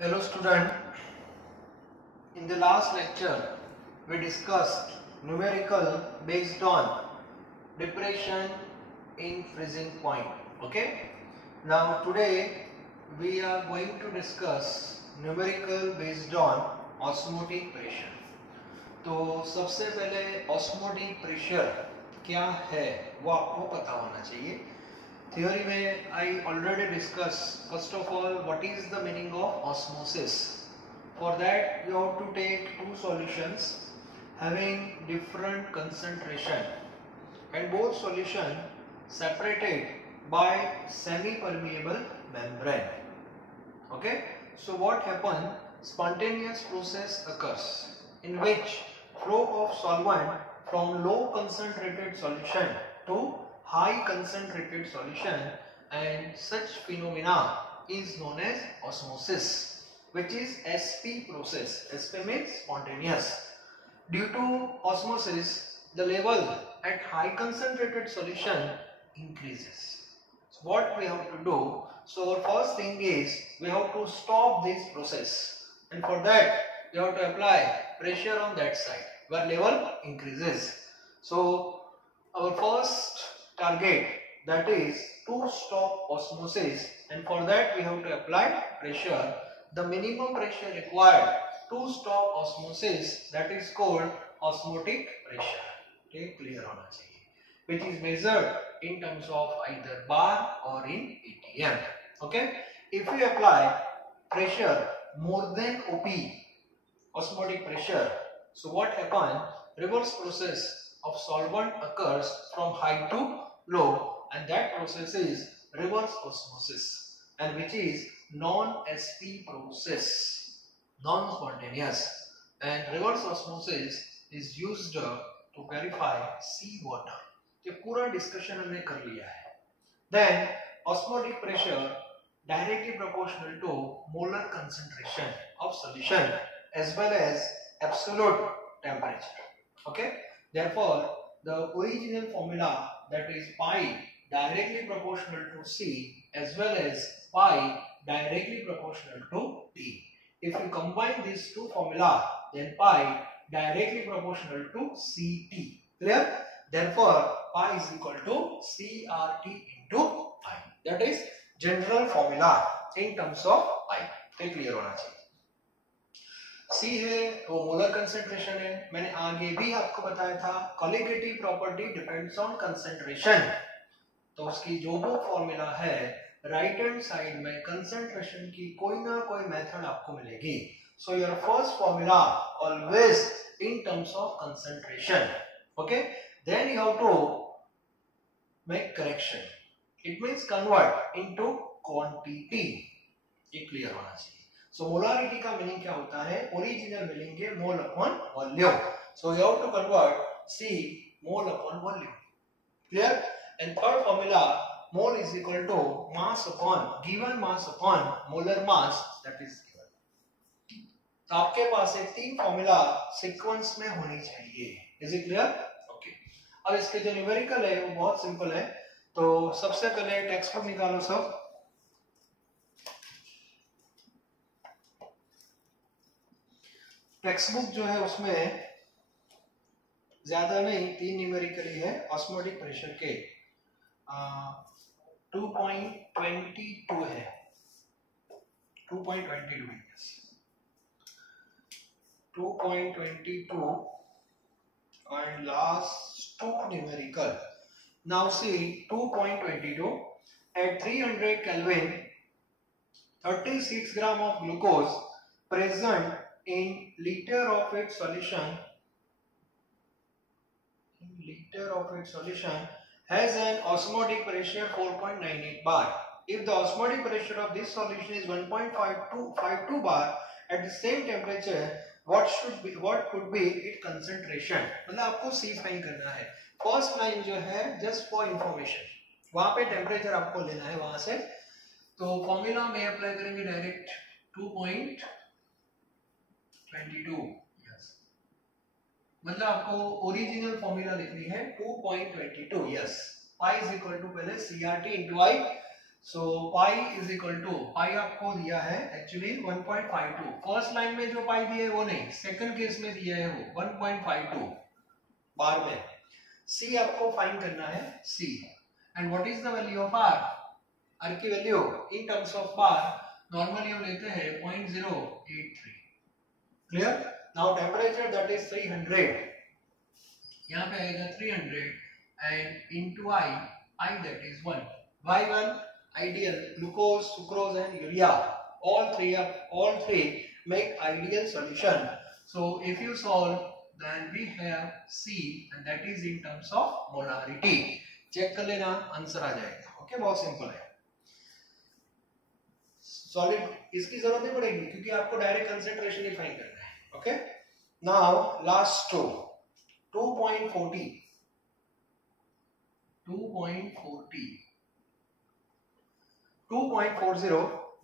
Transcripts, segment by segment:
Hello student, in the last lecture we discussed numerical based on depression in freezing point. Okay, now today we are going to discuss numerical based on osmotic pressure. तो सबसे पहले osmotic pressure क्या है वो आपको पता होना चाहिए. Theory में I already discussed first of all what is the meaning of osmosis. For that you have to take two solutions having different concentration and both solution separated by semi-permeable membrane. Okay, so what happen? Spontaneous process occurs in which flow of solvent from low concentrated solution to high concentrated solution, and such phenomena is known as osmosis, which is SP process. SP means spontaneous. Due to osmosis, the level at high concentrated solution increases. So what we have to do? So our first thing is we have to stop this process, and for that we have to apply pressure on that side where level increases. So our first target, that is to stop osmosis, and for that we have to apply pressure. The minimum pressure required to stop osmosis, that is called osmotic pressure. Okay, clear होना चाहिए, which is measured in terms of either bar or in ATM. Okay, if we apply pressure more than OP, osmotic pressure, so what happens? Reverse process of solvent occurs from high to low, and that process is reverse osmosis, and which is non-SP process, non-spontaneous, and reverse osmosis is used to purify sea water. ये पूरा discussion हमने कर लिया है. Then osmotic pressure directly proportional to molar concentration of solution as well as absolute temperature. Okay, therefore the original formula, that is pi directly proportional to C as well as pi directly proportional to T. If you combine these two formula, then pi directly proportional to CT. Clear? Therefore pi is equal to CRT into pi. That is general formula in terms of pi. तो clear होना चाहिए. C है वो molar concentration है. मैंने आगे भी आपको बताया था colligative property depends on concentration. तो उसकी जो वो फॉर्मूला है राइट हैंड साइड में कंसेंट्रेशन की कोई ना कोई मेथड आपको मिलेगी. So your first formula always in terms of concentration. Okay, then you have to make correction. It means convert into quantity. ये क्लियर होना चाहिए. So molarity का मीनिंग क्या होता है? ओरिजिनल मीनिंग है mole upon volume. So you have to convert C mole upon volume. Clear? And third formula, mole is equal to mass upon given mass upon molar mass, that is given. तो आपके पास एक तीन formula sequence में होनी चाहिए. Is it clear? Okay. अब इसके जो न्यूमेरिकल है वो बहुत सिंपल है. तो सबसे पहले टेक्स्ट बुक निकालो सब. टेक्स्ट बुक जो है उसमें ज्यादा नहीं, तीन न्यूमेरिकली है. ऑस्मोटिक प्रेशर के 2.22 है. 2.22 yes. 2.22 and last two numerical. Now see 2.22 at 300 Kelvin, 36 gram of glucose present in liter of its solution has an osmotic pressure 4.98 bar. If the osmotic pressure of this solution is 1.52 bar at the same temperature, what could be its concentration? मतलब आपको C find करना है. First line जो है just for information, वहां पे temperature आपको लेना है वहां से. तो फॉर्मूला में अप्लाई करेंगे डायरेक्ट 2.22. यस, मतलब आपको ओरिजिनल फॉर्मूला लिखनी है 2.22. Yes, pi is equal to पहले CRT into I. So pi is equal to, pi आपको दिया है एक्चुअली 1.52, फर्स्ट लाइन में जो पाई दिया है वो नहीं, सेकंड केस में दिया है वो 1.52 बार में। सी आपको फाइंड करना है, see, and what is the value of R, R की value in terms of bar normally हम लेते हैं 0.083, clear. Now temperature that is 300, यहाँ पे आएगा 300 and into I, I that is 1, y1 ideal, glucose, sucrose and urea, all three make ideal solution. So if you solve, then we have C and that is in terms of molarity. Check कर लेना, answer आ जाएगा। Okay, बहुत simple है। Solid इसकी जरूरत नहीं पड़ेगी क्योंकि आपको डायरेक्ट कंसेंट्रेशन ही फाइंड करना है। Okay, now last 2.40 2.40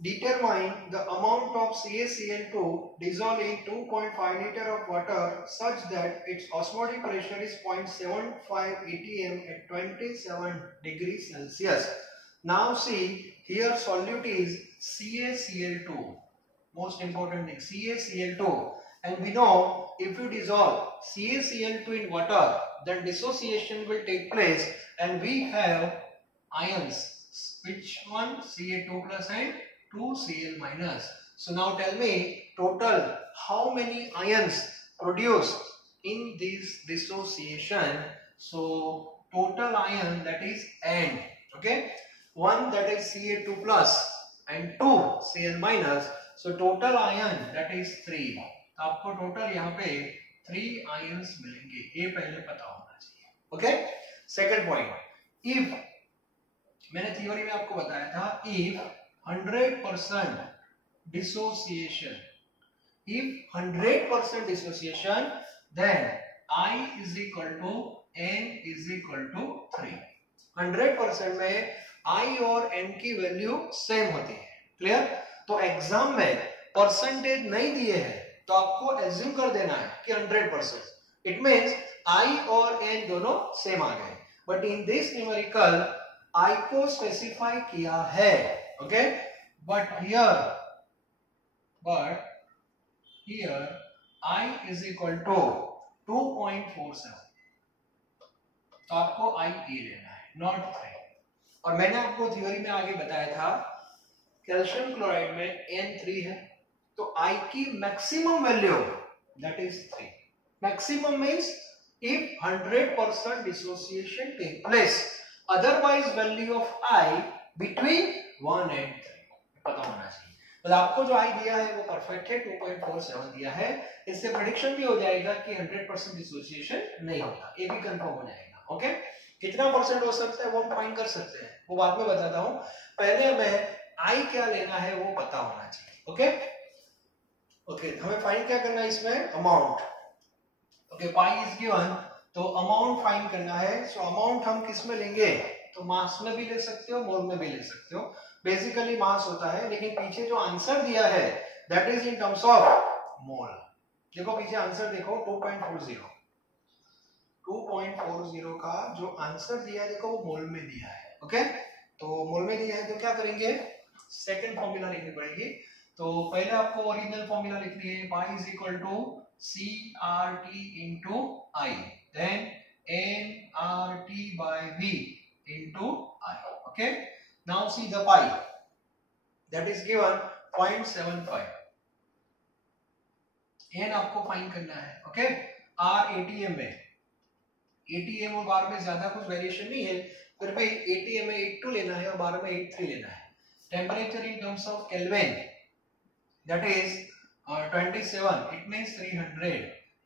determine the amount of CaCl2 dissolved in 2.5 liter of water such that its osmotic pressure is 0.75 atm at 27 degrees Celsius. Now see, here solute is CaCl2, most important thing, CaCl2, and we know if you dissolve CaCl2 in water, then dissociation will take place and we have ions. Which one? Ca2 plus and 2Cl minus. So now tell me total how many ions produced in this dissociation. So total ion that is N. Okay, one that is Ca2 plus and 2 Cl minus. So total ion that is 3. तो आपको total यहाँ पे 3 ions मिलेंगे, ये पहले पता होना चाहिए। ओके, सेकंड पॉइंट, इफ मैंने थ्योरी में आपको बताया था, if 100% dissociation, if 100% dissociation, then I is equal to N is equal to 3। 100% में I और N की वैल्यू सेम होती है, क्लियर। तो एग्जाम में परसेंटेज नहीं दिए हैं तो आपको एज्यूम कर देना है कि 100%, इट मींस I और N दोनों सेम आ गए, but in this numerical I को स्पेसिफाई किया है। Okay, but here I is equal to 2.47, तो आपको I A लेना है, नॉट 3। और मैंने आपको थ्योरी में आगे बताया था कैल्शियम क्लोराइड में N3 है, तो I की maximum value that is 3। Maximum means if 100% dissociation take place, otherwise value of I between 1 and 3 पता होना चाहिए। मतलब आपको जो I दिया है वो परफेक्ट है, 2.47 दिया है, इससे प्रेडिक्शन भी हो जाएगा कि 100% डिसोसिएशन नहीं होता, ये भी कंफर्म हो जाएगा। ओके, कितना परसेंट हो सकता है वो हम फाइंड कर सकते हैं, वो बाद में बताता हूँ, पहले हमें I क्या लेना है वो पता होना चाहिए। ओके, हमें फाइंड क्या करना है इसमें, amount. Okay, pi is given, तो अमाउंट फाइंड करना है। सो अमाउंट हम किस में लेंगे, तो मास में भी ले सकते हो, मोल में भी ले सकते हो, बेसिकली मास होता है, लेकिन पीछे जो आंसर दिया है that is in terms of mole. देखो पीछे आंसर देखो, 2.40 का जो आंसर दिया है देखो वो मोल में दिया है। ओके, तो मोल में दिया है तो क्या करेंगे, सेकंड फॉर्मूला लिखनी पड़ेगी। तो पहले आपको ओरिजिनल फॉर्मूला लिखनी है, pi is equal to CRT into I, then nRT by V into I. Okay, now see the pi that is given 0.75, n आपको फाइंड करना है। ओके, R ATM में, ATM और बार में ज्यादा कुछ वेरिएशन नहीं है, फिर भी ATM में 82 लेना है और बार में 83 लेना है। Temperature in terms of kelvin that is 27, it means 300,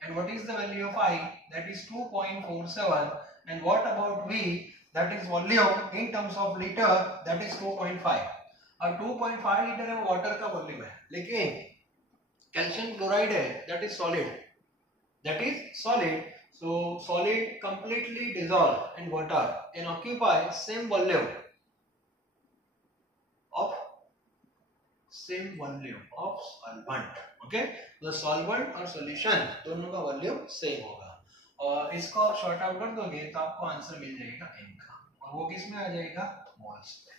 and what is the value of I, that is 2.47, and what about V, that is volume in terms of liter, that is 2.5। और 2.5 litre है वो water का volume है, लेकिन calcium chloride है that is solid, so solid completely dissolve in water and occupy same volume of solvent। Okay, तो solvent और solution दोनों का वॉल्यूम सेम होगा, और इसको आप शॉर्ट आउट कर दोगे तो आपको आंसर मिल जाएगा n का, और वो किस में आ जाएगा, मोल्स में।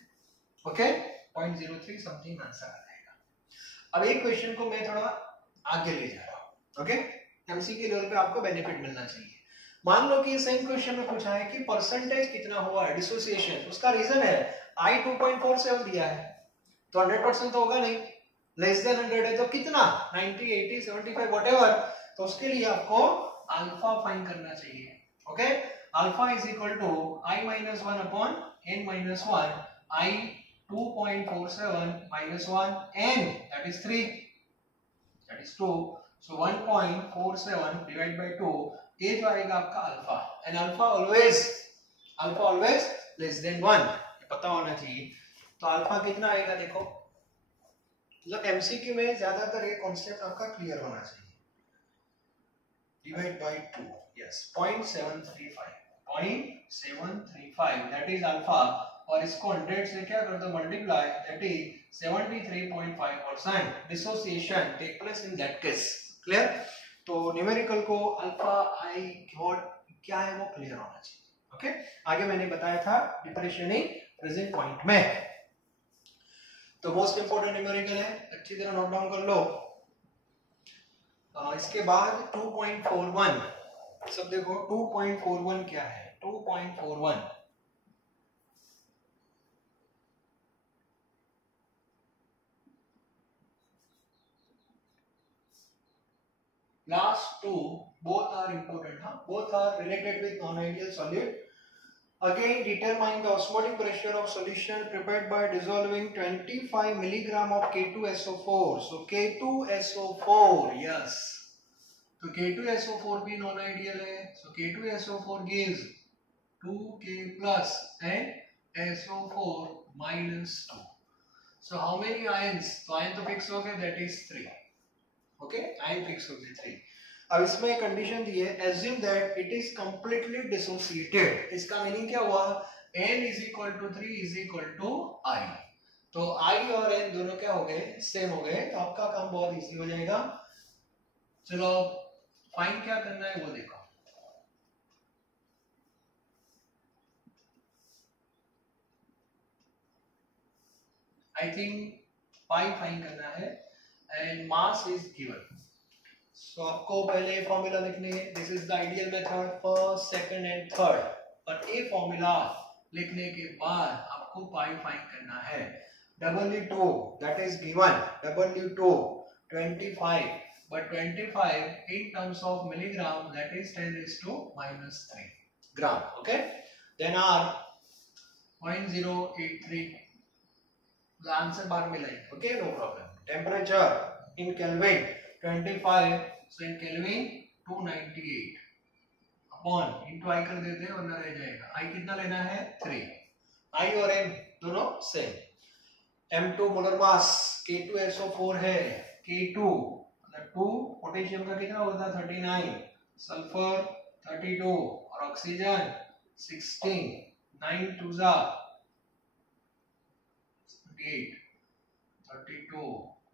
ओके 0.03 समथिंग आंसर आ जाएगा। अब एक क्वेश्चन को मैं थोड़ा आगे ले जा रहा हूं, ओके एमसीक्यू लेवल पे आपको बेनिफिट मिलना चाहिए। मान लो कि सेम क्वेश्चन में पूछा है कि परसेंटेज कितना हुआ है डिसोसिएशन, उसका रीजन है I 2.47 दिया है तो 100% तो होगा नहीं, लेस देन 100 है तो कितना 90 80 75 व्हाटएवर, तो उसके लिए आपको अल्फा फाइंड करना चाहिए। Okay alpha is equal to I minus 1 upon n minus 1 I 2.47 minus 1 n that is 3 that is 2 so 1.47 divided by 2 ये जो आएगा आपका alpha and alpha always less than 1 ये पता होना चाहिए। तो अल्फा कितना आएगा देखो, मतलब एमसीक्यू में ज्यादातर ये कॉन्सेप्ट आपका क्लियर होना चाहिए। Divide by 2 yes 0.735 that is alpha और इसको 100 से क्या कर दो multiply that is 73.5% dissociation take place in that case. Clear? तो न्यूमेरिकल को अल्फा आई क्या है वो क्लियर होना चाहिए। ओके आगे मैंने बताया था डिप्रेशन इन फ्रीजिंग पॉइंट में, तो मोस्ट इंपोर्टेंट न्यूमेरिकल है, अच्छी तरह नोट डाउन कर लो। इसके बाद 2.41 सब देखो 2.41 क्या है 2.41 last two both are important, both are related with non-ideal solid. Again determine the osmotic pressure of solution prepared by dissolving 25 milligram of K2SO4. So K2SO4 yes, तो K2SO4 भी non-ideal है, so K2SO4 gives 2K plus and SO4 minus 2. So how many ions? तो ion तो fix हो गए that is 3. Okay ion fix हो गए 3। अब इसमें एक कंडीशन दी है assume that it is completely dissociated। इसका मीनिंग क्या हुआ n is equal to 3 is equal to I, तो I और n दोनों क्या हो गए सेम हो गए, तो आपका काम बहुत इजी हो जाएगा। चलो फाइंड क्या करना है वो देखो। आई थिंक पाई फाइंड करना है and mass is given, so आपको पहले ये फॉर्मूला लिखने हैं, this is the ideal method first second and third, और ये फॉर्मूला लिखने के बाद आपको पाई फाइंड करना है। W2 that is given W2 25 but 25 in terms of milligram that is 10 raised to minus 3 gram, okay then R 0.083 the answer bar में line, okay no problem। temperature in Kelvin 25 so in Kelvin 298 upon into I कर देते हैं और ना रह जाएगा I कितना लेना है 3, I और M दोनों same. M2 molar mass K2SO4 है K2 मतलब 2 पोटेशियम का कितना होता है 39 सल्फर 32 और ऑक्सीजन 16 9 2 जा 8 32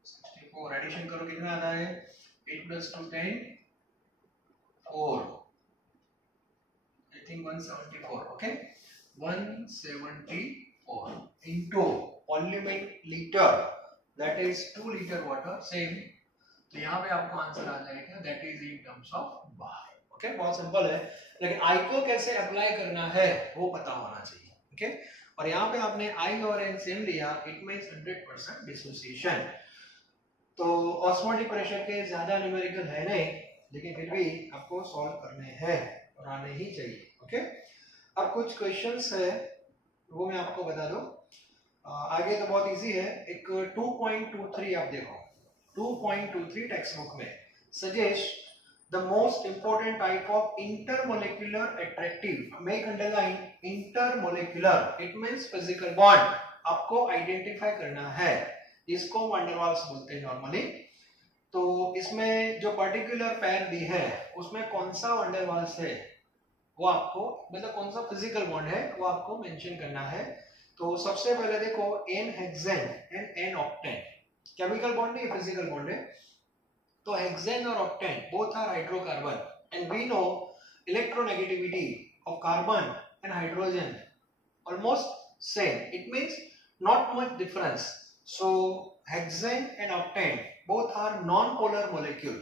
64 एडिशन करो कितना आता है 8 plus 2 10 4 I think 174 okay 174 into volume liter that is 2 liter water same, तो यहाँ पे आपको आंसर आ जाएगा that is in terms of bar। Okay बहुत सिंपल है, लेकिन I को कैसे अप्लाई करना है वो पता होना चाहिए। ओके और यहाँ पे आपने I और N सेम लिया इट मींस 100% डिसोसिएशन। तो ऑस्मोटिक प्रेशर के ज्यादा न्यूमेरिकल है नहीं, लेकिन फिर भी आपको सॉल्व करने हैं और आने ही चाहिए। ओके अब कुछ क्वेश्चंस है वो मैं आपको बता दूं, आगे तो बहुत इजी है। एक 2.23 आप देखो 2.23 टेक्स्ट बुक में suggest the most important type of intermolecular attractive, make underline intermolecular, it means physical bond आपको आइडेंटिफाई करना है, इसको वैन डर वाल्स बोलते हैं नॉर्मली। तो इसमें जो पर्टिकुलर पैर दी है उसमें कौन सा वैन डर वाल्स है वो आपको, मतलब कौन सा फिजिकल बॉन्ड है वो आपको मेंशन करना है। तो सबसे पहले देखो n hexane and n octane, chemical bond नहीं फिजिकल बॉन्ड है। तो हेक्सेन और octane both are hydrocarbon and we know electronegativity of carbon and hydrogen almost same, it means not much difference. So hexane and octane both are non polar molecule,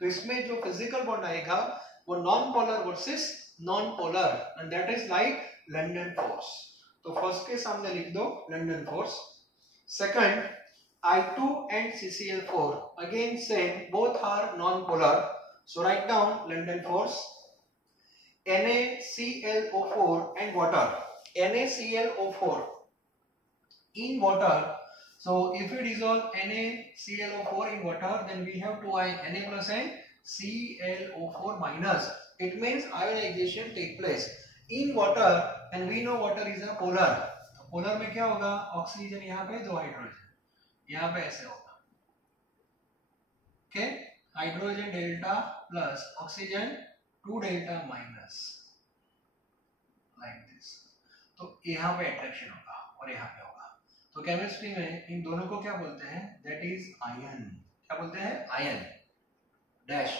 तो इसमें जो physical bond आएगा वो non polar versus non polar, and that is like London force. तो first के सामने लिख दो London force. Second I2 and CCl4 again same, both are non-polar, so write down London force NaClO4 and water, NaClO4 in water. So if you dissolve NaClO4 in water, then we have 2 ion, Na plus and ClO4 minus. It means ionization take place in water, and we know water is a polar. तो polar में क्या होगा, oxygen यहाँ पे, 2 hydrogen यहाँ पे ऐसे होगा, okay, hydrogen delta plus oxygen 2 delta minus, like this. तो यहाँ पे अट्रैक्शन होगा और यहाँ पे होगा। तो केमिस्ट्री में इन दोनों को क्या बोलते हैं, दैट इज आयन। क्या बोलते हैं, आयन डैश।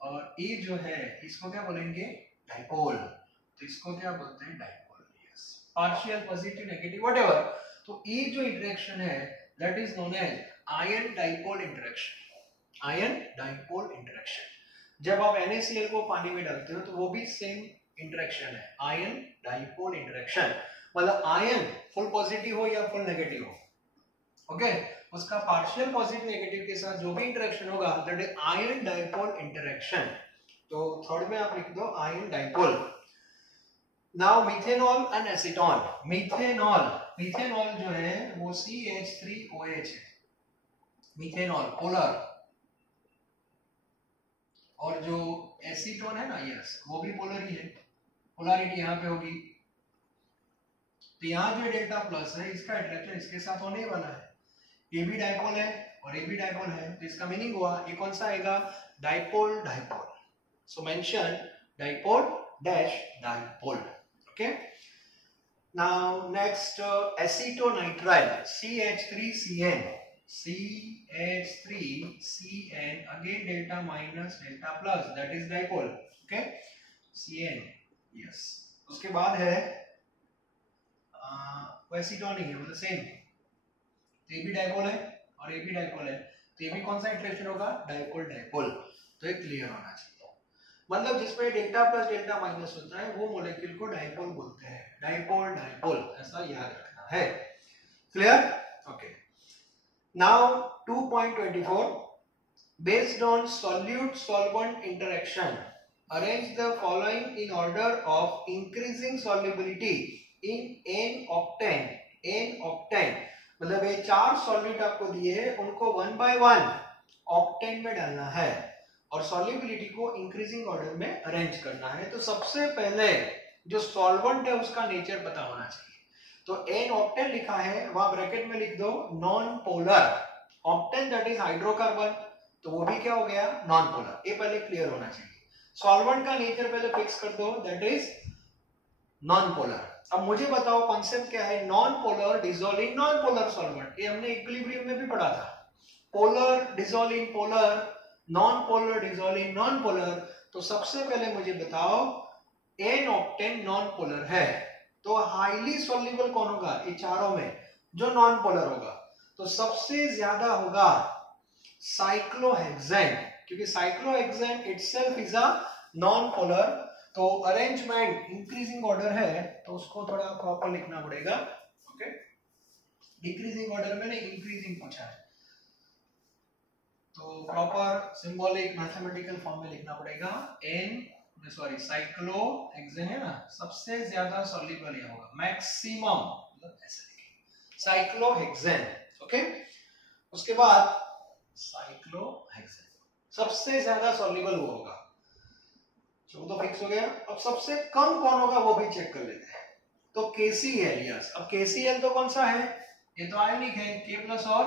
और ये जो है इसको क्या बोलेंगे, डाइपोल। तो इसको क्या बोलते हैं, dipole, yes, partial positive negative whatever. तो ये जो इंटरेक्शन है that is known as ion dipole interaction, ion dipole interaction। जब आप NaCl को पानी में डालते हो तो वो भी सेम इंटरेक्शन है, ion dipole interaction। मतलब आयन फुल पॉजिटिव हो या फुल नेगेटिव हो, ओके, उसका पार्शियल पॉजिटिव नेगेटिव के साथ जो भी इंटरेक्शन होगा that is ion dipole interaction. तो थर्ड में आप लिख दो ion dipole. Now methanol and acetone. Methanol जो है वो CH3OH है, मिथेनॉल पोलर, और जो एसीटोन है ना, यस, वो भी पोलर ही है, पोलैरिटी यहाँ पे होगी। तो यहाँ जो डेल्टा प्लस है इसका अट्रैक्शन इसके साथ होने ही वाला है, ये भी डाइपोल है और ये भी डाइपोल है, तो इसका मीनिंग हुआ ये कौन सा आएगा, dipole dipole. So mention dipole dash dipole, okay. Now next acetonitrile, CH3CN, CH3CN, again delta minus delta plus, that is dipole, okay, CN, yes। उसके बाद है एसीटोन ही है, मतलब सेम, ये भी डाइपोल है और ये भी डाइपोल है, तो ये भी कौन सा इंटरेक्शन होगा, डाइपोल डाइपोल। तो ये क्लियर होना चाहिए, मतलब जिसमें डेल्टा प्लस डेल्टा माइनस होता है वो मॉलिक्यूल को डाइपोल बोलते हैं, डाइपोल डाइपोल, ऐसा याद रखना है, clear, okay. Now 2.24, based on solute solvent interaction arrange the following in order of increasing solubility in n octane. मतलब ये 4 सॉल्यूट आपको दिए हैं, उनको 1 by 1 ऑक्टेन में डालना है और सॉल्युबिलिटी को इंक्रीजिंग ऑर्डर में अरेंज करना है। तो सबसे पहले जो सॉल्वेंट है उसका नेचर पता होना चाहिए। तो n ऑक्टेन लिखा है, वहां ब्रैकेट में लिख दो non polar, octane that is hydrocarbon, तो वो भी क्या हो गया, नॉन पोलर। ये पहले क्लियर होना चाहिए। सॉल्वेंट का नेचर पहले फिक्स कर दो, दैट इज नॉन पोलर। अब मुझे बताओ कॉन्सेप्ट क्या है, non polar dissolve in non polar solvent, ये हमने इक्विलिब्रियम में भी पढ़ा था। Polar dissolve in polar, non polar dissolve in non polar. तो सबसे पहले मुझे बताओ n ऑक्टेन नॉन पोलर है, तो हाईली सॉल्युबल कौन होगा ये चारों में, जो नॉन पोलर होगा। तो सबसे ज्यादा होगा साइक्लोहेक्सेन, क्योंकि cyclohexane itself is a non polar. तो अरेंजमेंट इंक्रीजिंग ऑर्डर है तो उसको थोड़ा प्रॉपर लिखना पड़ेगा, ओके। डिक्रीजिंग ऑर्डर में नहीं, इंक्रीजिंग पूछा है तो प्रॉपर सिंबॉलिक मैथमेटिकल फॉर्म में लिखना पड़ेगा। साइक्लोहेक्सेन है ना, सबसे ज्यादा सॉल्युबल ये होगा, मैक्सिमम, मतलब ऐसे लिखेंगे साइक्लोहेक्सेन, ओके। उसके बाद साइक्लोहेक्सेन सबसे ज्यादा सॉल्युबल वो होगा, वो तो फिक्स हो गया। अब सबसे कम कौन होगा वो भी चेक कर लेते हैं। तो KCl, यस। अब KCl तो कौन सा है, ये तो आयनिक है, K प्लस और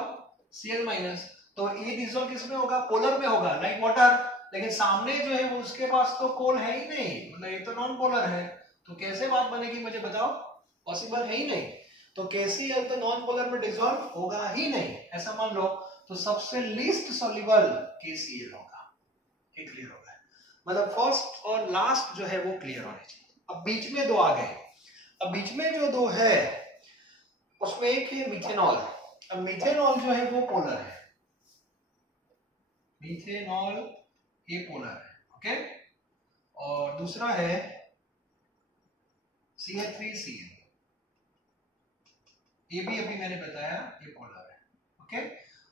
Cl माइनस। तो ये डिसॉल्व किस में होगा, पोलर में होगा, लाइक वाटर। लेकिन सामने जो है वो उसके पास तो कोल है ही नहीं, मतलब ये तो नॉन पोलर है, तो कैसे बात बनेगी मुझे बताओ, पॉसिबल है ही नहीं। तो KCl तो नॉन पोलर में डिसॉल्व होगा ही नहीं, ऐसा मान लो। तो सबसे लीस्ट सॉल्युबल KCl होगा, ये क्लियर होगा। मतलब फर्स्ट और लास्ट जो है वो क्लियर होने चाहिए। अब बीच में दो आ गए, अब बीच में जो दो है उसमें एक है मिथेनॉल। अब मिथेनॉल जो है वो पोलर है, मिथेनॉल ये पोलर है, ओके। और दूसरा है CH3Cl, ये भी अभी मैंने बताया ये पोलर है, ओके।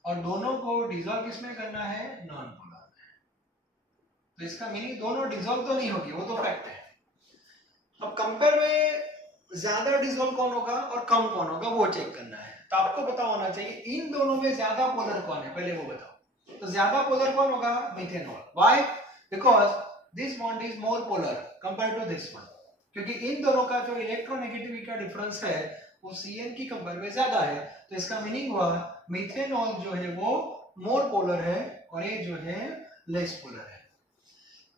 और दोनों को डिसॉल्व किसमें करना है, नॉन पोलर में। तो इसका मीनिंग दोनों डिसॉल्व तो नहीं होगी, वो तो फैक्ट है। अब कंपेयर में ज्यादा डिसॉल्व कौन होगा और कम कौन होगा वो चेक करना है। तो आपको पता होना चाहिए इन दोनों में ज्यादा पोलर कौन है, पहले वो बताओ। तो ज्यादा पोलर कौन होगा, methanol. Why? Because this bond is more polar compare to this one, क्योंकि इन दोनों का जो इलेक्ट्रोनेगेटिविटी का डिफरेंस है वो Cn की कंपेयर में ज्यादा है। तो इसका मीनिंग हुआ मिथेनॉल जो है वो मोर पोलर है और ये जो है लेस पोलर है।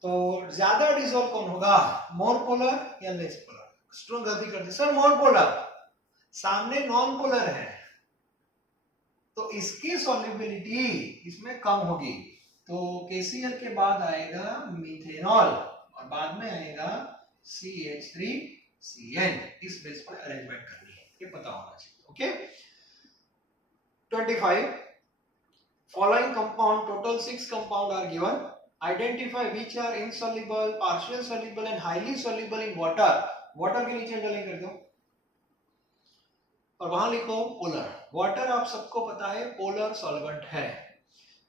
तो ज्यादा डिसॉल्व कौन होगा, मोर पोलर या लेस पोलर? स्ट्रॉन्ग गलती करते सर, मोर पोलर, सामने नॉन पोलर है तो इसकी सॉल्युबिलिटी इसमें कम होगी। तो KCl के बाद आएगा मिथेनॉल और बाद में आएगा CH3Cn। इस बेस पर अरेंजमेंट करनी है, ये पता होना चाहिए, okay. 25 following compound, total 6 compound are given, identify which are insoluble, partial soluble and highly soluble in water। Water के नीचे अंडरलाइन कर दो और वहां लिखो पोलर। वाटर आप सबको पता है पोलर सॉल्वेंट है,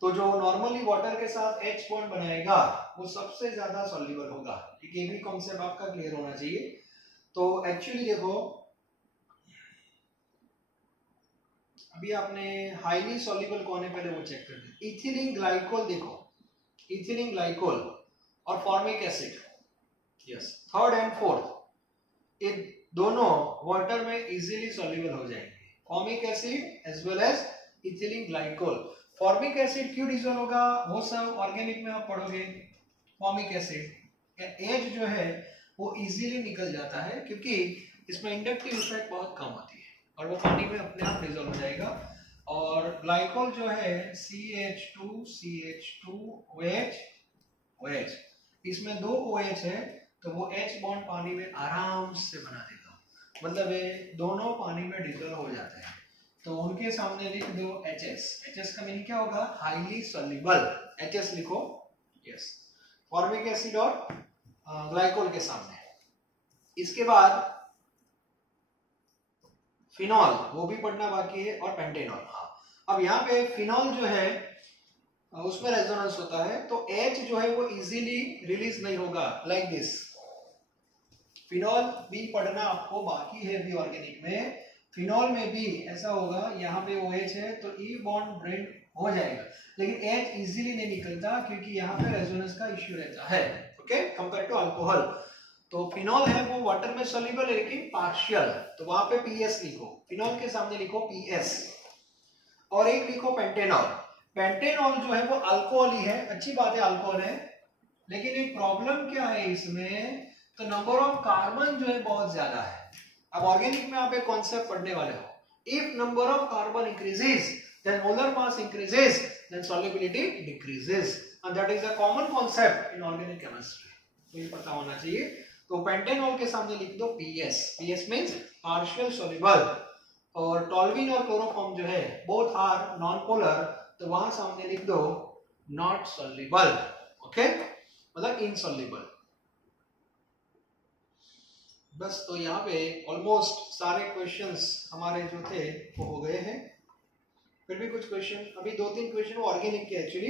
तो जो नॉर्मली वाटर के साथ H बॉन्ड बनाएगा वो सबसे ज्यादा सॉल्युबल होगा। ठीक है, ये भी कॉन्सेप्ट आपका क्लियर होना चाहिए। तो एक्चुअली देखो अभी आपने हाईली सॉल्युबल कौन है पहले वो चेक कर दो। इथिलीन ग्लाइकोल, देखो इथिलीन ग्लाइकोल और formic acid, yes, third and fourth, ये दोनों वाटर में इजीली सॉल्युबल हो जाएंगे, formic acid as well as ethylene glycol. Formic acid क्यों डिसॉल्व होगा वो सब ऑर्गेनिक में आप पढ़ोगे। फॉर्मिक एसिड एज जो है वो इजीली निकल जाता है क्योंकि इसमें इंडक्टिव इफेक्ट बहुत कम होती है और वो पानी में अपने आप डिसॉल्व हो जाएगा। और ग्लाइकोल जो है CH2OH, इसमें 2 OH है तो वो H बॉन्ड पानी में आराम से बना देगा, मतलब ये दोनों पानी में डिसॉल्व हो जाते हैं। तो उनके सामने लिख दो HS का मीनिंग क्या होगा, हाईली सॉल्युबल, HS लिखो, यस, फॉर्मिक एसिड और ग्लाइकोल के सामने। इसके बाद फिनॉल, वो भी पढ़ना बाकी है, और पेंटेनॉल। हाँ, अब यहाँ पे फिनॉल जो है उसमें रेजोनेंस होता है तो H जो है वो इजीली रिलीज नहीं होगा, लाइक दिस। फिनॉल भी पढ़ना आपको बाकी है भी ऑर्गेनिक में। फिनॉल में भी ऐसा होगा, यहाँ पे OH है तो E बॉन्ड ब्रेक हो जाएगा, लेकिन H इजीली नहीं निकलता क्योंकि यहाँ पे रेजोनेंस का इश्यू रहता है, ओके, कंपेयर टू अल्कोहल। तो फिनॉल है वो वाटर में सॉल्युबल है लेकिन पार्शियल, तो वहां पे PS लिखो, फिनॉल के सामने लिखो PS। और एक लिखो पेंटेनॉल। पेंटेनॉल जो है वो अल्कोहल ही है, अच्छी बात है अल्कोहल है, लेकिन एक प्रॉब्लम क्या है इसमें, तो नंबर ऑफ कार्बन जो है बहुत ज्यादा है। अब ऑर्गेनिक में आप एक कॉन्सेप्ट पढ़ने वाले हो, if number of carbon increases then molar mass increases then solubility decreases, and that is a common concept in organic chemistry, तो ये पता होना चाहिए। तो पेंटेनॉल के सामने लिख दो PS मींस पार्शियल सॉल्युबल, और टॉल्विन और क्लोरोफॉर्म जो है बोथ आर नॉन पोलर, तो वहां सामने लिख दो नॉट सॉल्युबल, ओके, मतलब इनसॉल्युबल। बस, तो यहाँ पे ऑलमोस्ट सारे क्वेश्चंस हमारे जो थे वो हो गए हैं। फिर भी कुछ क्वेश्चन, अभी 2-3 क्वेश्चन ऑर्गेनिक के, एक्चुअली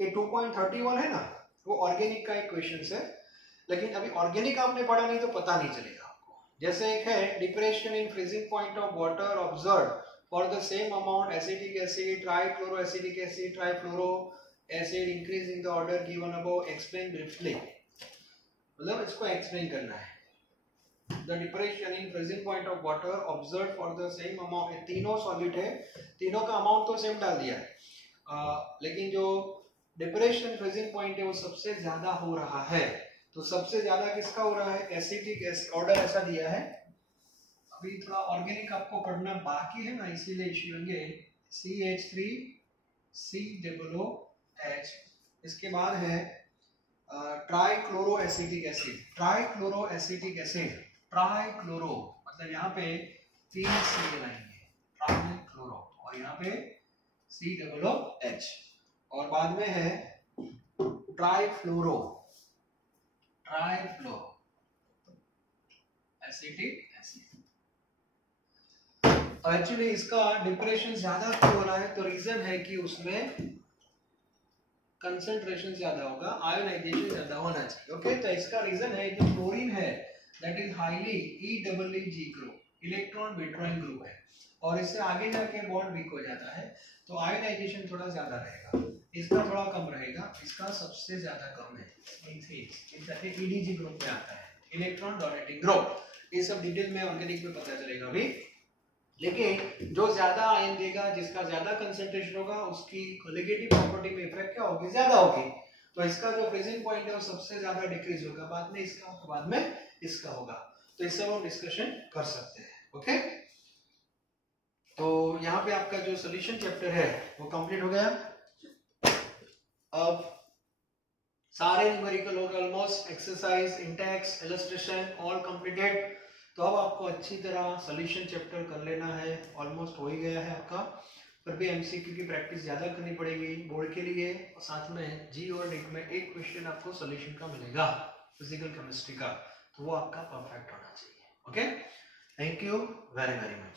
ये 2.31 है ना, वो ऑर्गेनिक का एक क्वेश्चन है, लेकिन अभी ऑर्गेनिक आपने पढ़ा नहीं तो पता नहीं चलेगा आपको। जैसे एक है depression in freezing point of water observe for the same amount acetic acid, trichloro acetic acid, trifluoro acid increasing the order given above, explain briefly, मतलब इसको एक्सप्लेन करना है। The depression in freezing point of water observed for the same amount, तीनों solid है, तीनों का amount तो same डाल दिया है, लेकिन जो डिप्रेशन फ्रीजिंग पॉइंट है वो सबसे ज्यादा हो रहा है। तो सबसे ज्यादा किसका हो रहा है, एसिटिक ऑर्डर ऐसा दिया है। अभी थोड़ा ऑर्गेनिक आपको पढ़ना बाकी है ना, इसीलिए इश्यू होंगे। CH3COOH, इसके बाद है trichloro acetic acid, trichloro acetic acid, trichloro मतलब यहाँ पे 3 CL आएंगे, कार्बोनिल क्लोरो, और यहाँ पे COOH, और बाद में है ट्राइफ्लोरो एसिटिक एसिड। तो एक्चुअली इसका डिप्रेशन ज्यादा क्यों हो रहा है, तो रीजन है कि उसमें कंसंट्रेशन ज्यादा होगा, आयोनाइजेशन ज्यादा होना चाहिए। ओके, तो इसका रीजन है जो फ्लोरीन है that is highly EEG group, electron withdrawing group है, और इससे आगे जाके बॉन्ड वीक हो जाता है, तो आयोनाइजेशन थोड़ा ज्यादा रहेगा, इसका थोड़ा कम रहेगा, इसका सबसे ज्यादा कम है। EDG ग्रुप में आता है, इलेक्ट्रॉन डोनेटिंग ग्रुप। ये सब डिटेल में ऑर्गेनिक में पता चलेगा अभी, लेकिन जो ज्यादा आयन देगा, जिसका ज्यादा कंसंट्रेशन होगा, उसकी कोलिगेटिव प्रॉपर्टी में इफेक्ट क्या होगी, ज्यादा होगी। तो इसका जो फ्रीजिंग पॉइंट है वो सबसे ज्यादा डिक्रीज होगा, बाद में इसका, बाद में इसका होगा। तो इस सब हम डिस्कशन कर सकते हैं। ओके, तो यहाँ पे आपका जो सॉल्यूशन चैप्टर है वो कंप्लीट हो गया। अब सारे न्यूमेरिकल और almost exercise, Intex, illustration all completed. तो अब आपको अच्छी तरह सॉल्यूशन चैप्टर कर लेना है, ऑलमोस्ट हो ही गया है आपका। फिर भी एमसीक्यू की प्रैक्टिस ज्यादा करनी पड़ेगी बोर्ड के लिए, और साथ में जी और डिक में एक क्वेश्चन आपको सॉल्यूशन का मिलेगा फिजिकल केमिस्ट्री का, तो वो आपका परफेक्ट होना चाहिए। Okay, thank you very very much.